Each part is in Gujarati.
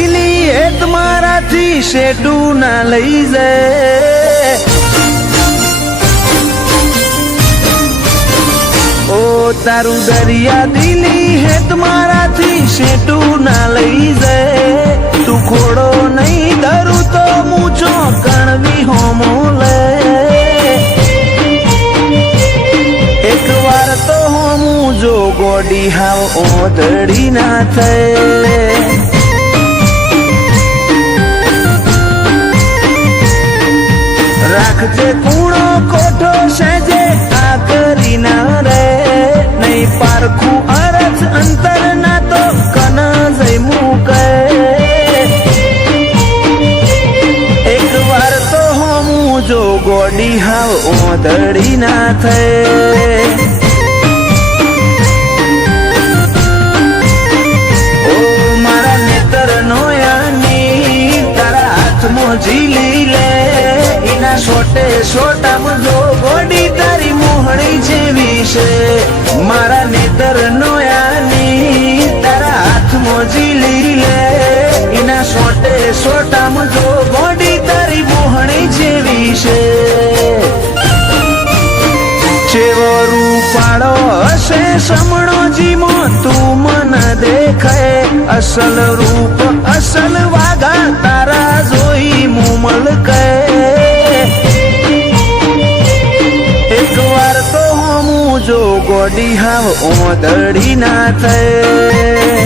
દિલી હેત મારાથી શેટું ના લઈ જાય ઓ તારું દરિયા દિલી હેત મારાથી શેટું ના લઈ જાય તું ખોડો નહીં ધરું તો મૂછો કણવી હોમો લે એક વાર તો હોમું જો ગોડી હાવ ઓધડી ના થાય રાખજે કૂણો કોઠો સેજે આ કરી ના રે નહીં પારખું અરજ અંતર ના તો કન જઈ મૂકે એક વાર તો હોમું જો ગોડી હાવ ઓધડી ના થાય ઓ મારા નેતર નોયાની તારા હાથમાં ઝીલી લે એના સોટે સોટામાં જો ગોડી તારી મોહણી જેવી છે મારા નેતર નોયાની તારા હાથમાં ઝીલી લે એના સોટે સોટામાં જો ગોડી તારી મોહણી જેવી છે ચેવો રૂપાળો હશે સમણો જીમો તું મન દેખાય અસલ રૂપ અસલ વાગા તારા જોઈ મુમલ કહે એક વાર તો હોમું જો ગોડી હાવ ઓધડી ના થાય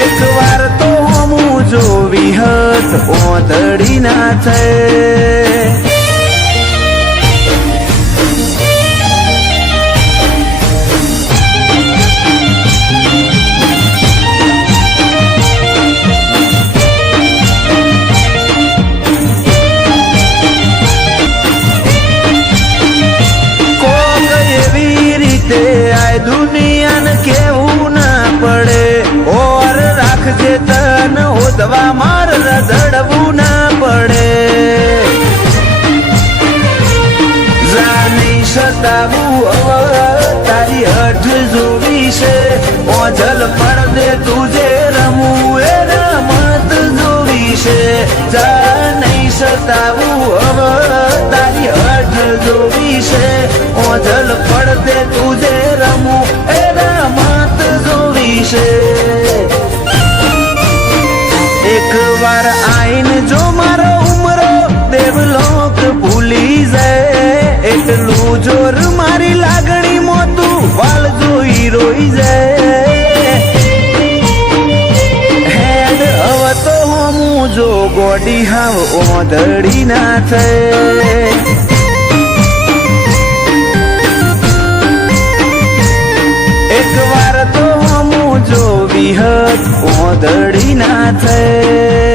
એક વાર તો હોમું જો વિહત ઓધડી ના થાય દુનિયાને કેવું ના પડે ઓર રાખજે તન ઓદવા માર રઝળવું ના પડે જાની સતાવું હવે તારી હઠ જોવી છે ઓજલ પડદે તુજે રમવું એ રમત જોવી છે જાની સતાવું હવે તારી હઠ જોવી છે ઓજલ પડદે તુજે રમવું એ રમત જોવી છે એક વાર આઈને જો મારો ઉમરો દેવલોક ભૂલી જાય એટલું જોર મારી લાગણી મોતું વાલ જોઈ રોઈ જાય હેડ હવે તો હોમું જો ગોડી હાવ ઓધડી ના થાય એક વાર તો હોમું જો વિહત ઓધડી ના થાય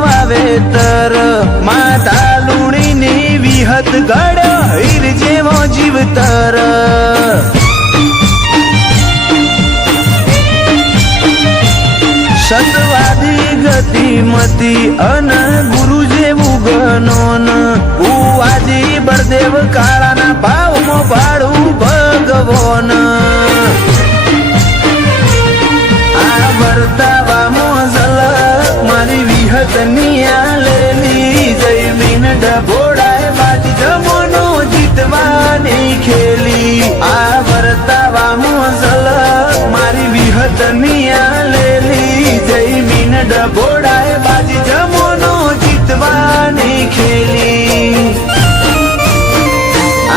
વાવેતર માતા લુણીની વિહત ગળ હીર જેવો જીવતર સતવાદી ગતિમતી અન ગુરુ જેવું ગનોન ભુવાજી બળદેવ કાળાના ભાવમાં ભાડું ભગવોન આ વર્તાવામાં ઝલક મારી વિહત નિયાલેલી જયમીન ડભોડાય બાજી જમોનો જીતવાની ખેલી આ વર્તાવામાં ઝલક મારી વિહત નિયાલેલી જયમીન ડભોડાય બાજી જમોનો જીતવાની ખેલી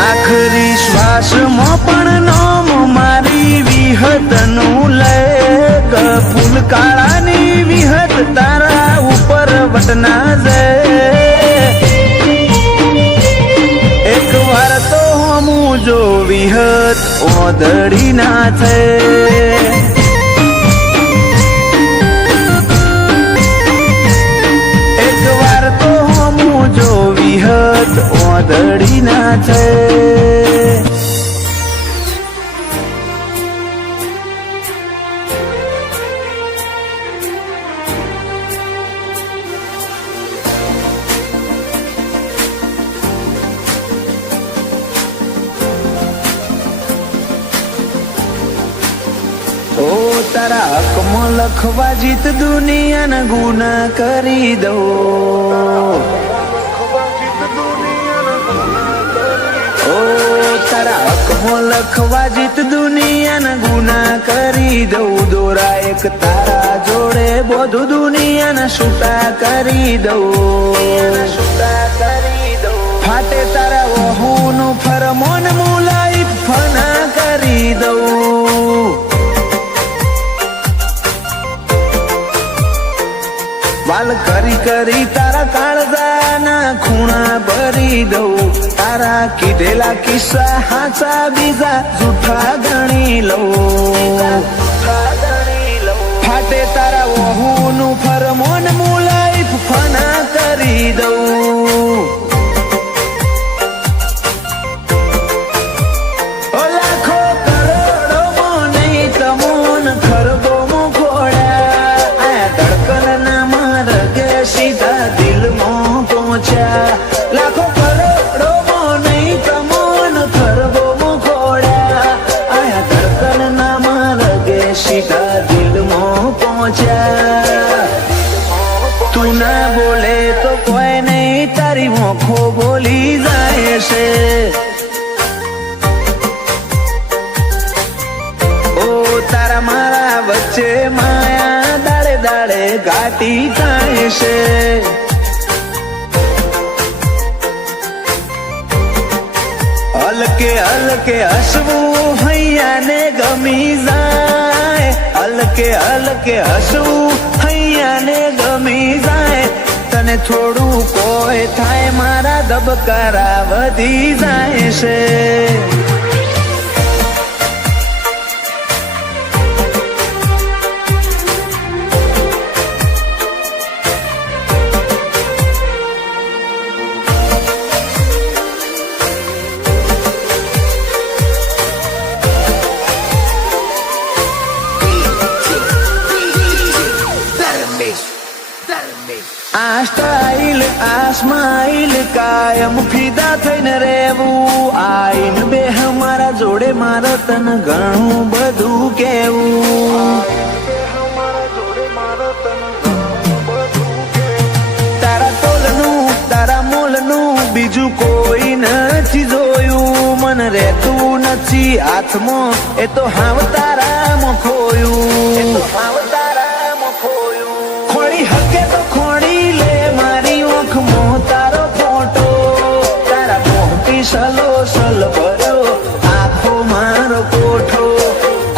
આખરી શ્વાસમાં પણ નામ મારી વિહતનું લે ફૂલ કાળાની વિહત તારા ઉપર વટના જાય જો વિહત ઓદળી ના છે. એક વાર તો હું જો વિહત ઓદળી ના છે. ઓ તારા હકમાં લખવા જીત દુનિયાના ગુના કરી દઉં. ઓ તારા હકમાં લખવા જીત દુનિયાના ગુના કરી દઉં. દોરા એક તારા જોડે બધું દુનિયાના છૂટા કરી દઉં. ફાટે તારા વહુનું ફરમોન મુલાઈ ફના કરી દઉં. વાલ કરી કરી તારા કાળજાના ખૂણા ભરી દઉં. તારા કીધેલા કિસ્સા હાચા બીજા જૂઠા ગણી લઉં. ફાટે તારા વહુનું ફરમોન મુલાઈ ફના કરી દઉં. લાખો કરોડોમાં નહીં તમોન ખરબો મુખોડા. ધડકન સીધા દિલમાં પહોંચ્યા. લાખો કરોડોમાં નહીં તમોન ખરબો મુખોડા. આયા ધડકન ના માર્ગે સીધા દિલમાં પહોંચ્યા. તું ના બોલે તો કોઈ નહીં તારી મોખો બોલી જાય છે. ઓ તારા મારા વચ્ચે માયા દાડે દાડે ઘાટી થાય છે. હલકે હલકે હસવું હૈયાને ગમી જાય. હલકે હલકે હસવું હૈયાને ગમી જાય. તને થોડું કોઈ થાય મારા ધબકારા વધી જાય છે. આ સ્ટાઇલ આ સ્માઇલ કાયમ ફિદા થઈને રહેવું. આઈન બે મારા જોડે મારે તને ઘણું બધું કેવું. તારા તોલનું તારા મોલનું બીજું કોઈ નથી જોયું. મન રહેતું નથી હાથમાં એ તો હાવ તારામાં ખોયું. ખોડી હકે તો ખોડી લે મારી ઓખમાં તારો ફોટો. તારા મોટી સલો સલ ભર્યો આખો મારો કોઠો.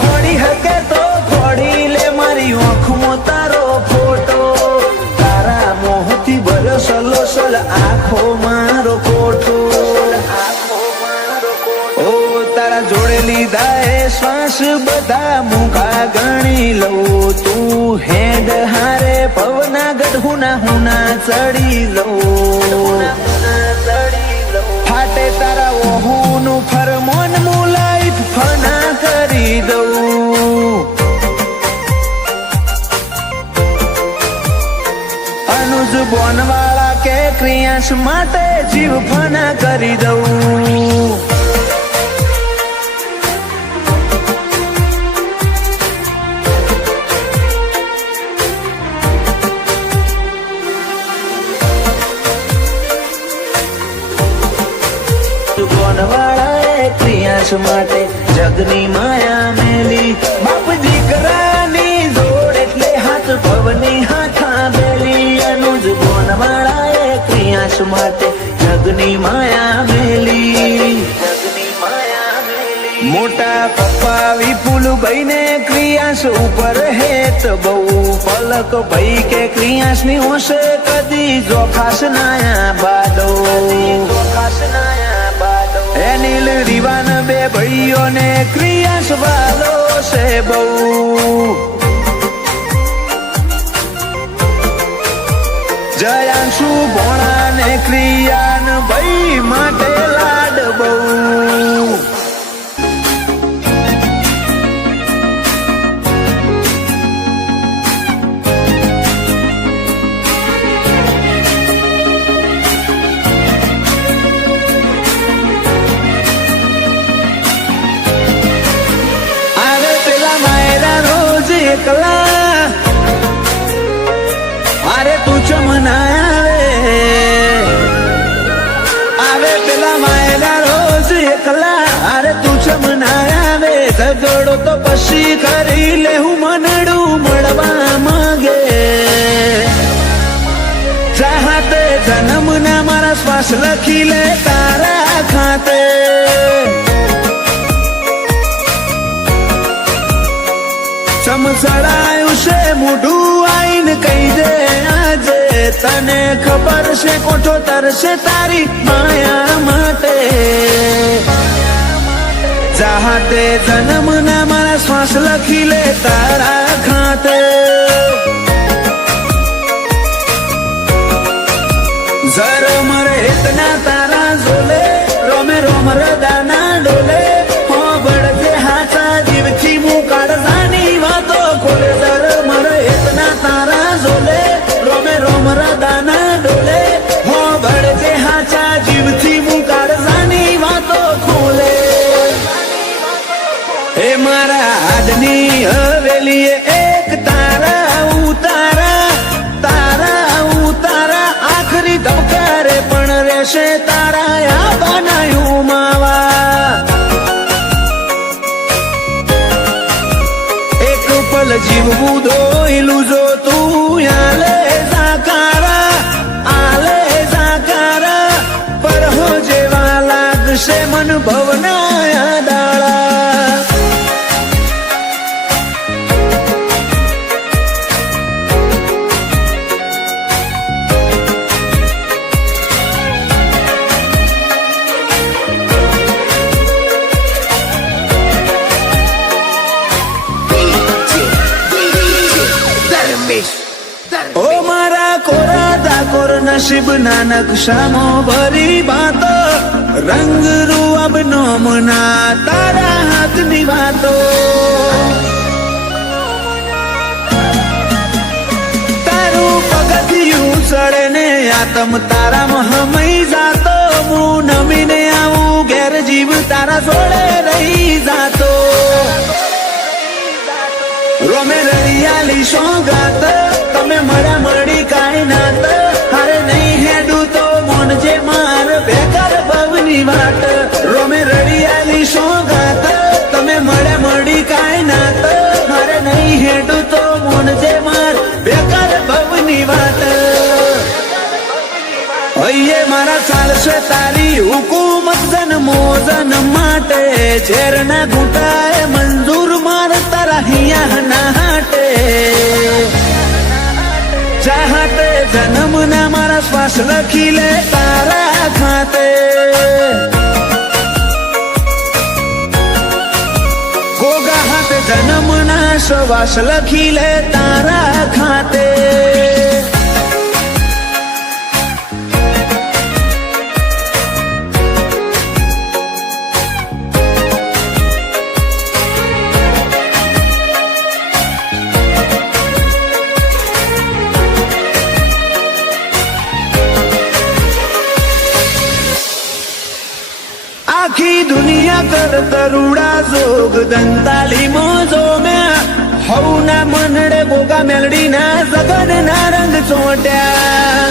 ખોડી હકે તો ખોડી લે મારી ઓખમાં તારો ફોટો. તારા મોહથી ભર્યો સલો સલ આખો મારો કોઠો. ઓ તારા જોડે લીધા એ શ્વાસ બધા મુખા ગણી લઉં. તું હેડ હારે પવના ગઢુના હુના ચડી લઉં. ફાટે તારા વહુનું ફરમોન મુલાઈ ફના કરી દઉં. અનુજ બોનવાળા કે ક્રિયાંશ માટે જીવ ફના કરી દઉં. ક્રિયાંશ માટે જગની માયા મેલી. બાપ દીકરાની જોડ એટલે હાથ ભવની હાથા બેલી. અનુજ બોનવાળાએ ક્રિયાંશ માટે જગની માયા મેલી. મોટા પપ્પા વિપુલ ભાઈ ને ક્રિયાંશ ઉપર હેત બહુ. પલક ભાઈ કે ક્રિયાંશ ની હોશે કદી જોખાશ નાયા બાદો. એનિલ રીવાન ભાઈઓને ક્રિયાશ વાલો છે બહુ. જયાંશુ ભોણા ને ક્રિયાન ભાઈ માટે લાડ બહુ. એકલા અરે તું ચમના આવે પેલા માયના રોજ એકલા અરે તું ચમના આવે. ઝઘડો તો પછી કરી લે હું મનડું મળવા માંગે. ચાહતે જન્મના મારા શ્વાસ લખી લે તારા ખાતે. ચમચડાયું છે મોઢું આઈને કહી દે આજે. તને ખબર છે કોઠો તરશે તારી માયા માટે. ચાહતે જન્મના મારા શ્વાસ લખી લે તારા ખાતે. જર મરે ઇતના તારા ઝોલે રોમે રોમ રદાના ડોલે. હો બળજે હાચા જીવથી મું કાઢવાની વાતો ખોલે. જર મરે ઇતના તારા ઝોલે રોમે રોમ રદાના ડોલે. હો બળજે હાચા જીવથી મું કાઢવાની વાતો ખોલે. એ મારા હાડની હવેલીએ એક તારા ઉતારા તારા ઉતારા. આખરી ધબકારે પણ રહેશે તારા આ બનાયું માવા. એક પલ જીવવું દોયલું જો તું આલે જાકારા પર હો જેવા લાગશે મન ભવના દાળા. ઓ મારા કોરા ડાકોર નસીબ ના નકશામાં ભરી વાતો. રંગ રૂઅબ નોમના તારા હાથની વાતો. તારું પગથિયું ચડે ને આતમ તારામાં હમઈ જાતો. હું નમીને આવું ઘેર જીવ તારા જોડે રહી જાતો. રોમે રળિયાલી સોગાત તમે મળ્યા મળી કાંઈ નાત. હારે નહીં હેડું તો મોનજે માર બેકાર ભવની વાટ. રોમે રળિયાલી સોગાત તમે મળ્યા મળી કાંઈ નાત. હારે નહીં હેડું તો મોનજે માર બેકાર ભવની વાટ. હૈયે મારા ચાલશે તારી હુકુમત જન્મો જન્મ માટે. ઝેરના ઘૂંટાએ મંજૂર માર તારા હિયા ના હાટે. ચાહતે જન્મના મારા શ્વાસ લખી લે તારા ખાતે. ગોગા હાથે જન્મના શ્વાસ લખી લે તારા ખાતે. આખી દુનિયા કર તરુડા જોગ દંતાલી મોજો મેં. હવના મનડે ગોગા મેલડી ના જગન ના રંગ ચોટ્યા.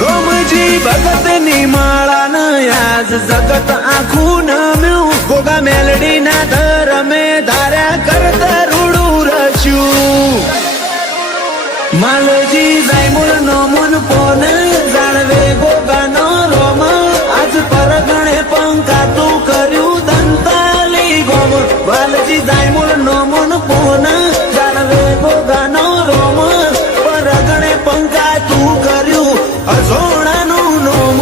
રોમજી ભગત ની માળા ન યાજ જગત આખું નમ્યું. ગોગા મેલડી ના ધરમે ધાર્યા કરતા રૂડું રચ્યું. માલજી જાયમુલ નો મન પોન જાણવે ગોગાનો રોમ. આજ પરગણે પંકાતું કર્યું દંતાલી ગોમ. વાલજી જાયમુલ નો મન પોન જાણવે ગોગાનો રોમ. પરગણે પંકાતું કર્યું અજોણાનું નોમ.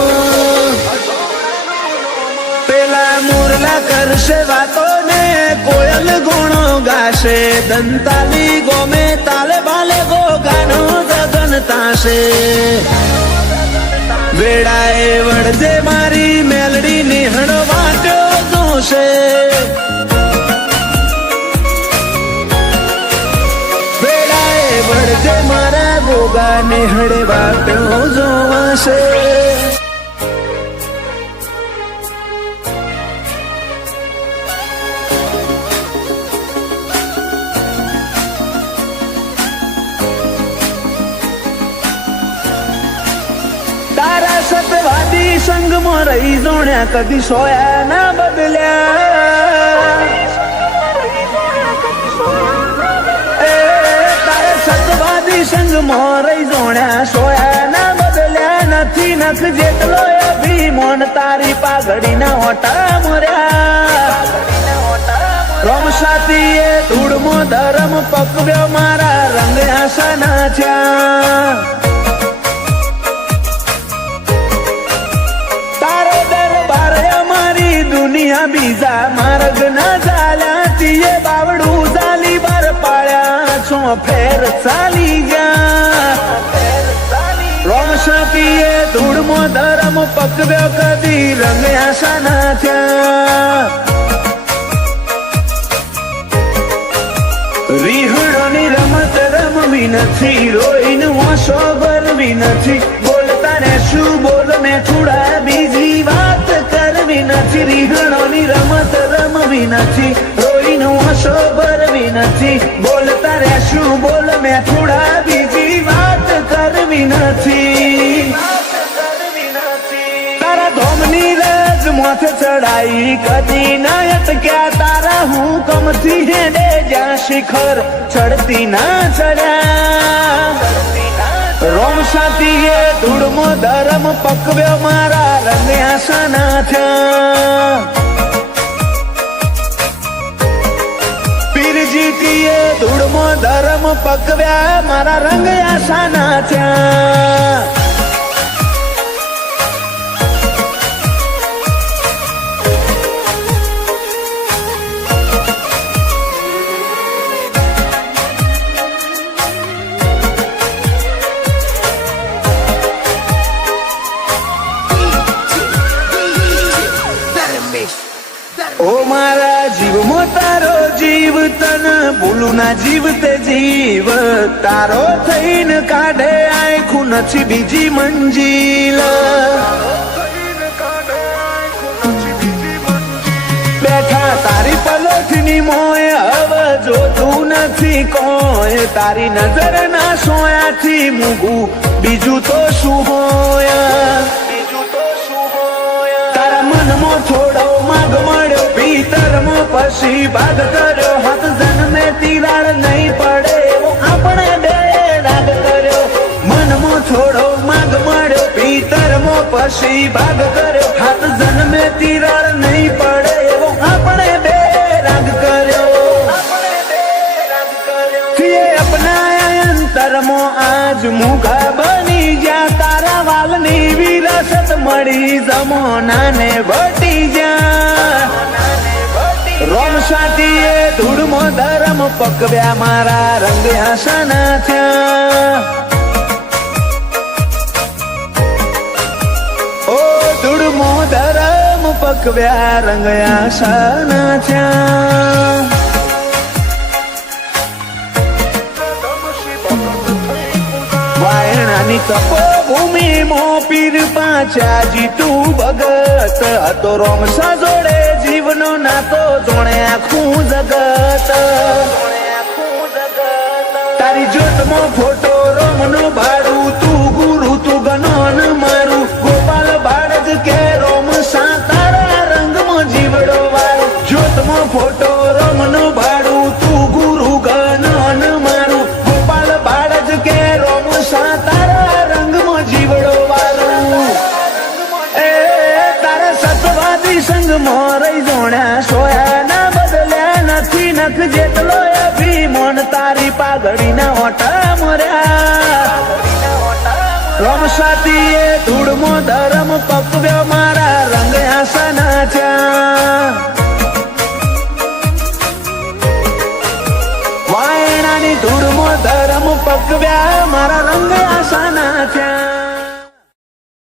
કરશે વાતો ને કોયલ ગુણો ગાશે, દંતાલી ગોમે તાલે બાલે ગો ગાનો ગગન તાશે. વેળાએ વળજે મારી મેલડી નિહણ વાટ્યો જોશે, વેળાએ વળજે મારા ગોગા નિહળે વાટ્યો જોવાશે. તારા સતવાદી સંગમાં રહી જોણ્યા કદી સોયા ના બદલ્યા, તારા સતવાદી સંગમાં રહી જોણ્યા સોયા ના બદલ્યા. નથી નખ જેટલો અભિમાન તારી પાઘડીના ઓટા મર્યા. રોમ સાતીએ ધૂળમો ધરમ પકવ્યો મારા રંગ આસાના થયા. દુનિયા બીજા માર્ગ ના ચાલ્યા, તીએ બાવડું ચાલી બાર પાડ્યા, છો ફેર ચાલી ગયા. રોમ સાતીએ ધૂળમો ધરમ પકવ્યો કદી રંગ આશા ના થયા. રીહણોની રમત રમવી નથી, રોઈને હોશો ભરવી નથી, બોલતા ને શું બોલ ને થોડા બીજી વાત કરવી નથી. રીહણોની રમત રમવી નથી, રોઈને હોશો ભરવી નથી, બોલતા રે શું બોલ ને થોડા બીજી વાત કરવી નથી. તારા ધોમની રજ માથે ચડાઈ કદી ના અટક્યા, તારા હુકમથી હેડે જ્યાં શિખર ચડતી ના ચડ્યા. રોમ સાતીએ ધૂળમો ધરમ પકવ્યો મારા રંગ આસાના થયા. પીરજીતીએ ધૂળમો ધરમ પકવ્યા મારા રંગ આસાના થયા. ઓ મારા જીવમાં તારો જીવ, તન ભૂલું ના જીવ તે જીવ, તારો થઈને કાઢે આખું નથી બીજી મંજિલ. બેઠા તારી પલોઠની મોય હવે જોતું નથી કોઈ, તારી નજર ના સોયાથી મૂગું બીજું તો શું હોય. તારા મનમાં થોડો માગ મળ્યો, ભીતરમાં પછી ભાગ કર્યો, હાથ જન્મે તિરાડ નહીં પડે એવો આપણે બે રાગ કર્યો. મનમાં થોડો માગ મળ્યો, ભીતરમાં પછી ભાગ કર્યો, હાથ જન્મે તિરાડ નહીં પડે એવો આપણે બે રાગ કર્યો. થીએ અપનાયા અંતરમાં આજ મુખા બની જ્યાં, તારા વાલની વિરાસત મળી જમોનાને વટી જ્યાં. રોમ સાતીએ ધૂળમો ધરમ પકવ્યા મારા રંગ આસાના થયા. ઓ ધૂળમો ધરમ પકવ્યા રંગ આસાના થયા. વાયણાની તપોભૂમિ મો પીર પાછા જીતું ભગત હતો, રોમ સાજોડે જીવનો નાતો જોણે આખું જગત. તારી જોતમાં ફોટો રોમનો ભાડું, તું ગુરુ તું ગનોન મારું, ગોપાલ બાળજ કે રોમ સા તારા રંગમાં જીવડો વાળું. જોતમાં ફોટો રોમનો ભાડું, તું ગુરુ ગનોન મારું, ગોપાલ બાળજ કે રોમ સા તારા રંગમાં જીવડો વાળું. એ તારા સતવાદી સંગમાં રહી જોણ્યા સોયા ના બદલ્યા, નથી નખ જેટલો અભિમાન તારી પાઘડીના ઓટા મર્યા. રોમ સાતીએ ધૂળમો ધરમ પકવ્યો મારા રંગ આસાના થયા. માતાની ધૂળમાં ધરમ પકવ્યા મારા રંગ આશાના થયા